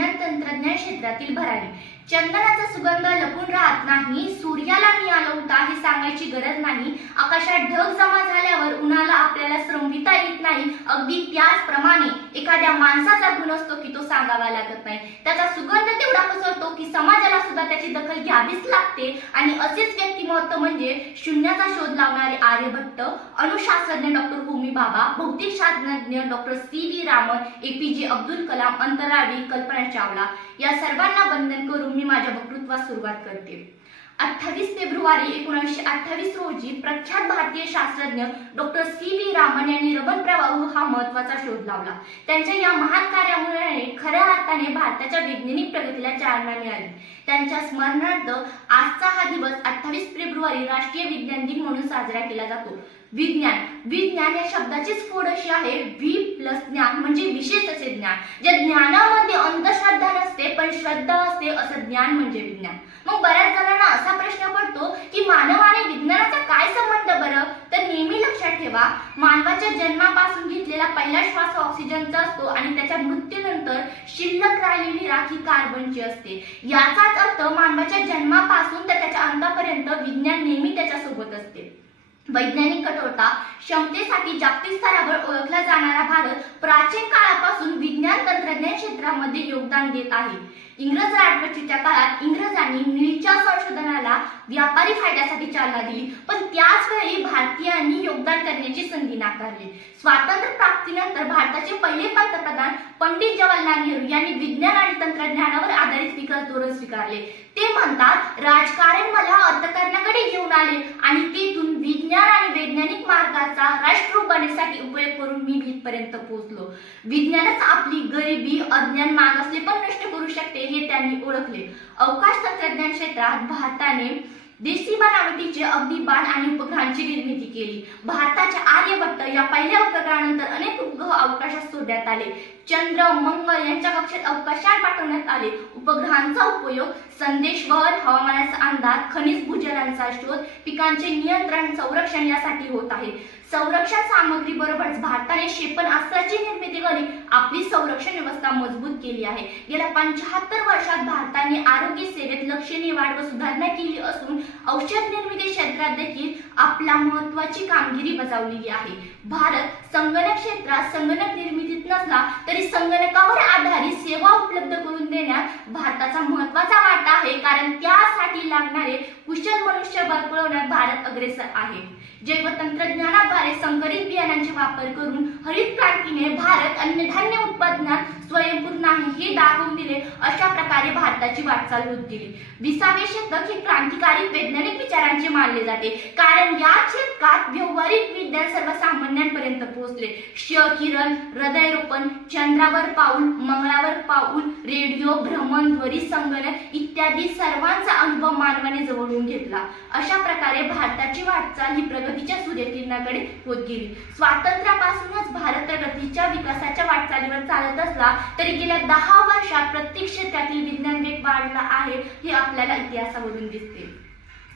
भारताची विज्ञान तंत्रज्ञान क्षेत्रातील भरारी. चंदनाचा सुगंध लपून राहत नाही सूर्याला मी आलो होता हे सांगायची गरज नाही. आकाशात ढग जमा झाल्यावर उन्हाला आपल्याला श्रमविता येत नाही. अगदी त्याचप्रमाणे एखाद्या माणसाचा गुण असतो की तो सांगावा लागत नाही. त्याचा सुगंध तेवढा पसरतो की समाजाला सुद्धा त्याची दखल घ्यावीच लागते. आणि असेच व्यक्तिमत्व म्हणजे शून्याचा शोध लावणारे आर्यभट्ट अणुशास्त्रज्ञ डॉक्टर होमी बाबा भौतिक शास्त्रज्ञ doctor C V Raman APJ Abdul Kalam अंतराळवीर Kalpana Chawla या सर्वांना बंधन करून मी माझ्या वक्तृत्वास सुरुवात करते. अठ्ठावीस फेब्रुवारी एकोणीसशे अठ्ठावीस रोजी प्रख्यात भारतीय शास्त्रज्ञ डॉक्टर सी व्ही रामन यांनी रबन प्रवाह हा महत्त्वाचा शोध लावला. त्यांच्या या महान कार्यामुळे खऱ्या अर्थाने भारताच्या वैज्ञानिक प्रगतीला चालना मिळाली. त्यांच्या स्मरणार्थ आजचा हा दिवस अठ्ठावीस फेब्रुवारी राष्ट्रीय विज्ञान दिन म्हणून साजरा केला जातो. विज्ञान. विज्ञान या शब्दाचीच फोड अशी आहे व्ही प्लस ज्ञान म्हणजे विशेष असे ज्ञान. ज्या ज्ञानामध्ये अंधश्रद्धा नसते पण श्रद्धा असते असं ज्ञान म्हणजे विज्ञान. मग बऱ्याच जणांना असा प्रश्न पडतो की मानव आणि विज्ञानाचा काय संबंध बरं? तर नेहमी लक्षात ठेवा मानवाच्या जन्मापासून घेतलेला पहिला श्वास ऑक्सिजनचा असतो आणि त्याच्या मृत्यूनंतर शिल्लक राहिलेली राखी कार्बनची असते. याचाच अर्थ मानवाच्या जन्मापासून तर त्याच्या अंतापर्यंत विज्ञान नेहमी त्याच्यासोबत असते. वैज्ञानिक कठोरता क्षमतेसाठी जागतिक स्तरावर ओळखला जाणारा भारत प्राचीन काळापासून विज्ञान तंत्रज्ञान क्षेत्रामध्ये योगदान देत आहे. इंग्रज राजवटीच्या काळात इंग्रजांनी नीलच्या संशोधनाला व्यापारी फायद्यासाठी चालना दिली. पण त्याच वेळी भारतीयांनी योगदान करण्याची संधी नाकारली. स्वातंत्र्य प्राप्तीनंतर भारताचे पहिले पंतप्रधान पंडित जवाहरलाल नेहरू यांनी विज्ञान आणि तंत्रज्ञानावर आधारित विकास धोरण स्वीकारले. ते म्हणतात राजकारण मला अर्थकारणाकडे घेऊन आले आणि तेथून विज्ञान आणि वैज्ञानिक मार्गाचा राष्ट्र उभारण्यासाठी उपयोग करून मी इथपर्यंत पोहोचलो. विज्ञानच आपली गरिबी अज्ञान मागासले पण नष्ट करू शकते हे त्यांनी ओळखले. अवकाश तंत्रज्ञान क्षेत्रात भारताने देशी बनावटीचे अगदी बाण आणि उपग्रहांची निर्मिती केली. भारताच्या आर्यभट्ट या पहिल्या उपग्रहानंतर अनेक उपग्रह अवकाशात सोडण्यात आले. चंद्र मंगळ यांच्या कक्षेत अवकाशात पाठवण्यात आले. उपग्रहांचा उपयोग संदेशवहन हवामानाचा अंदाज खनिज भूजलांचा शोध पिकांचे नियंत्रण संरक्षण यासाठी होत आहे. संरक्षण सामग्री बरोबरच भारताने क्षेपणास्त्राची निर्मिती करून आपली संरक्षण व्यवस्था मजबूत केली आहे. गेल्या पंचाहत्तर वर्षात भारताने आरोग्य सेवेत लक्षणीय वाढ व सुधारणा केली असून औषध निर्मिती क्षेत्रात देखील आपला महत्वाची कामगिरी बजावलेली आहे. भारत संगणक क्षेत्रात संगणक निर्मितीत नसला तरी संगणकावर आधारित सेवा उपलब्ध करून देण्यात भारताचा महत्त्वाचा वाटा आहे. कारण त्या लागणारे कुशल मनुष्यबळ पुरवण्यात भारत अग्रेसर आहे. जैव तंत्रज्ञानाद्वारे संकरित बियाणांचे वापर करून हरित क्रांतीने भारत अन्नधान्य उत्पादनात स्वयंपूर्ण आहे हे दाखवून दिले अशा प्रकारे भारताची वाटचाल होत गेली. विसावे शतक हे क्रांतिकारी वैज्ञानिक विचारांचे मानले जाते. कारण या शतकात व्यावहारिक विज्ञान सर्वसामान्यांपर्यंत पोहोचले. क्ष किरण हृदयरोपण चंद्रावर पाऊल मंगळावर पाऊल रेडिओ भ्रमण ध्वनी संगणक इत्यादी सर्वांचा अनुभव मानवाने जवळून घेतला. अशा प्रकारे भारताची वाटचाल ही प्रगतीच्या सूर्यकिरणाकडे होत गेली. स्वातंत्र्यापासूनच भारत प्रगतीच्या विकासाच्या वाटचालीवर चालत असला तरी गेल्या दहा वर्षात प्रत्येक क्षेत्रातील विज्ञान वेग वाढला आहे हे आपल्याला इतिहासावरून दिसते.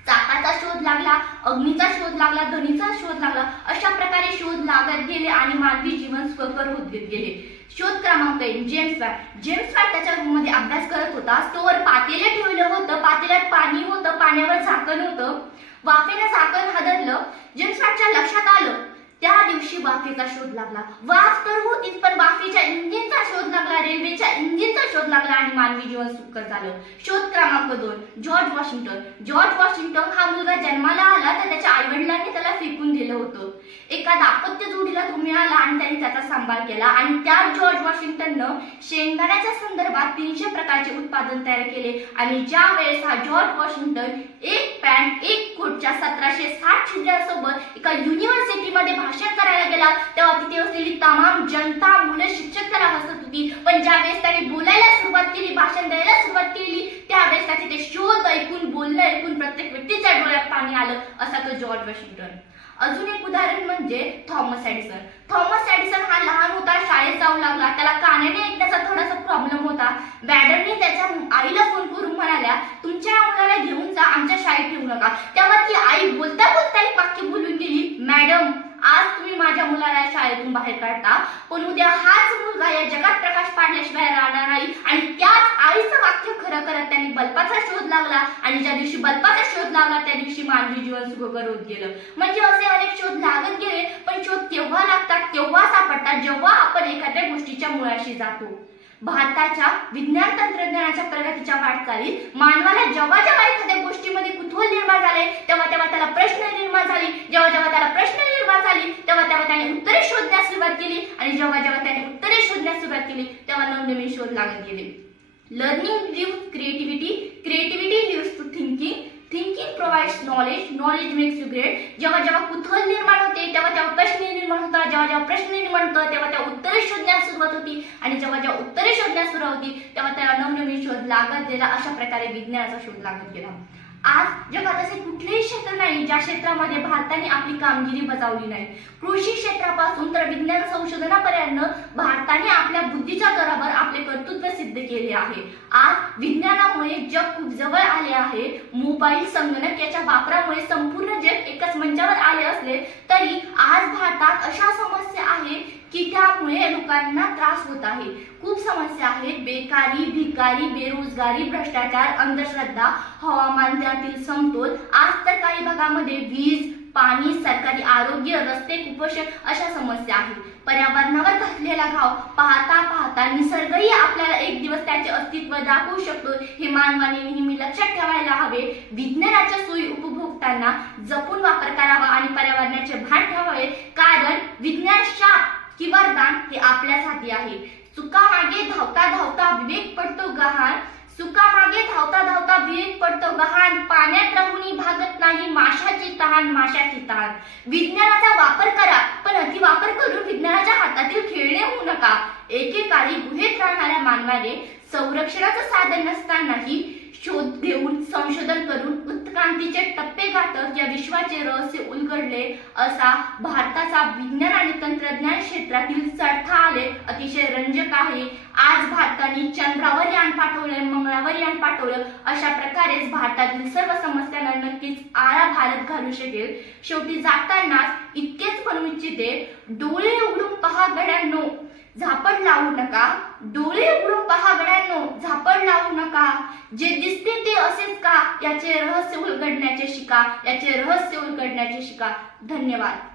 चाकाचा शोध लागला अग्नीचा शोध लागला ध्वनीचा शोध लागला अशा प्रकारे शोध लागत गेले आणि मानवी जीवन सुखकर होत गेले. शोध क्रमांक एक जेम्स वॅट. जेम्स वॅट त्याच्या रूममध्ये अभ्यास करत होता. स्टोअर पातेले ठेवलं होतं पातेल्यात पाणी होतं पाण्यावर झाकण होतं. वाफेनं झाकण हादरलं. जेम्स वॅटच्या लक्षात आलं त्या दिवशी वाफेचा शोध लागला. वाफ तर होतीच पण वाफेच्या इंजिनचा शोध लागला रेल्वेच्या इंजिनचा शोध लागला आणि मानवी जीवन सुखकर झालं. शोध क्रमांक दोन जॉर्ज वॉशिंग्टन. जॉर्ज वॉशिंग्टन हा मुलगा जन्माला आला तर त्याच्या आईवडिलांनी त्याला फेकून दिलं होतं. एका दाम्पत्य जोडीला तो मिळाला आणि त्यांनी त्याचा सांभाळ केला आणि त्या जॉर्ज वॉशिंग्टननं शेंगदाण्याच्या संदर्भात तीनशे प्रकारचे उत्पादन तयार केले. आणि ज्या वेळेस हा जॉर्ज वॉशिंग्टन एक पॅन्ट एक कोटच्या सतराशे साठ छिद्रांसोबत एका युनिव्हर्स भाषण करायला गेला तेव्हा तिथे असलेली तमाम जनता मुलं शिक्षक त्याला हसत होती. पण ज्या वेळेस त्याने बोलायला सुरुवात केली भाषण द्यायला सुरुवात केली त्यावेळेस त्याचे ते शोध ऐकून बोलणं ऐकून प्रत्येक व्यक्तीच्या डोळ्यात पाणी आलं असा तो जॉर्ज वॉशिंग्टन. अजून एक उदाहरण म्हणजे थॉमस ॲडिसन थॉमस ॲडिसन हा लहान होता शाळेत जाऊ लागला. त्याला कानाने ऐकण्याचा थोडासा प्रॉब्लेम होता. मॅडमने त्याच्या आईला फोन करून म्हणाल्या तुमच्या मुलाला घेऊन जा आमच्या शाळेत ठेवू नका. तेव्हा ती आई बोलता बोलता एक वाक्य बोलून गेली मॅडम आज तुम्ही माझ्या मुलाला शाळेतून बाहेर काढता पण उद्या हाच मुलगा या जगात प्रकाश पाडण्याशिवाय राहणार नाही. आणि त्याच आईचं वाक्य खरं करत त्यांनी बल्बाचा शोध लावला. आणि ज्या दिवशी बल्बाचा शोध लावला त्या दिवशी मानवी जीवन सुखकर होत गेलं. म्हणजे असे अनेक शोध लागत गेले पण शोध तेव्हा लागतात तेव्हा सापडतात जेव्हा आपण एखाद्या गोष्टीच्या मुळाशी जातो. भारताच्या विज्ञान तंत्रज्ञानाच्या प्रगतीच्या वाटचालीत मानवाला जेव्हा जेव्हा एखाद्या गोष्टीमध्ये कुतूहल निर्माण झाले तेव्हा तेव्हा त्याला प्रश्न निर्माण झाले जेव्हा जेव्हा त्याला प्रश्न निर्माण झाली तेव्हा तेव्हा त्याने उत्तरे शोधण्यास सुरुवात केली आणि जेव्हा जेव्हा त्याने उत्तरे शोधण्यास सुरुवात केली तेव्हा नवनवीन शोध लागत गेले. Learning live creativity creativity lives to thinking thinking provides knowledge knowledge makes you great जेव्हा जेव्हा कुतूहल निर्माण होते तेव्हा तेव्हा प्रश्न निर्माण होता. जेव्हा जेव्हा प्रश्न निर्माण होतात तेव्हा त्या उत्तरे शोधण्यास सुरुवात होती. आणि जेव्हा जेव्हा उत्तरे शोधण्यास सुरुवात होती तेव्हा त्याला नवनवीन शोध लागत गेला. अशा प्रकारे विज्ञानाचा शोध लागत गेला. आज जगात असे कुठलेही क्षेत्र नाही ज्या क्षेत्रामध्ये भारताने आपली कामगिरी बजावली नाही. कृषी क्षेत्रापासून तर विज्ञान संशोधनापर्यंत भारताने आपल्या बुद्धीच्या दरावर आपले कर्तृत्व सिद्ध केले आहे. आज विज्ञानामुळे जग खूप जवळ आले आहे. मोबाईल संगणक याच्या वापरामुळे संपूर्ण जग एकाच मंचावर आले असले तरी आज भारतात अशा समस्या की त्यामुळे लोकांना त्रास होत आहे. खूप समस्या आहेत. बेकारी भिकारी बेरोजगारी भ्रष्टाचार अंधश्रद्धा हवामान त्यातील समतोल. आज तर काही भागामध्ये वीज पाणी सरकारी आरोग्य रस्ते कुपोषण अशा समस्या आहेत. पर्यावरणावर घातलेला घाव पाहता पाहता निसर्गही आपल्याला एक दिवस त्याचे अस्तित्व दाखवू शकतो. हे मानवाने नेहमी लक्षात ठेवायला हवे. विज्ञानाच्या सोयी उपभोगताना जपून वापर करावा आणि पर्यावरणाचे भान ठेवावे कारण विज्ञान शाप किंवा दान हे आपल्याच हाती आहे चुकामागे धावता धावता विवेक सुका मागे धावता धावता विवेक पडतो गहाण पाण्यात राहूनही भागत नाही माशाची तहान माशाची तहान. विज्ञानाचा वापर करा पण अति वापर करून विज्ञानाच्या हातातील खेळणे होऊ नका. एकेकाळी गुहेत राहणाऱ्या मानवाने संरक्षणाचं साधन नसतानाही शोध घेऊन संशोधन करून उत्क्रांतीचे टप्पे गाठत या विश्वाचे रहस्य उलगडले असा भारताचा विज्ञान आणि तंत्रज्ञान क्षेत्रातील चढता आले अतिशय रंजक आहे. आज भारताने चंद्रावर यान पाठवलं मंगळावर यान पाठवलं. अशा प्रकारेच भारतातील सर्व समस्यांना नक्कीच आळा भारत घालू शकेल. शेवटी जातानाच इतकेच म्हणू इच्छिते डोळे उघडून पहा गड्यांनो. झापड लावू नका. डोळे उघडून पहा गड्यांनो झापड लावू नका. जे दिसते ते असेच का? याचे रहस्य उलगडण्याचे शिका याचे रहस्य उलगडण्याचे शिका. धन्यवाद.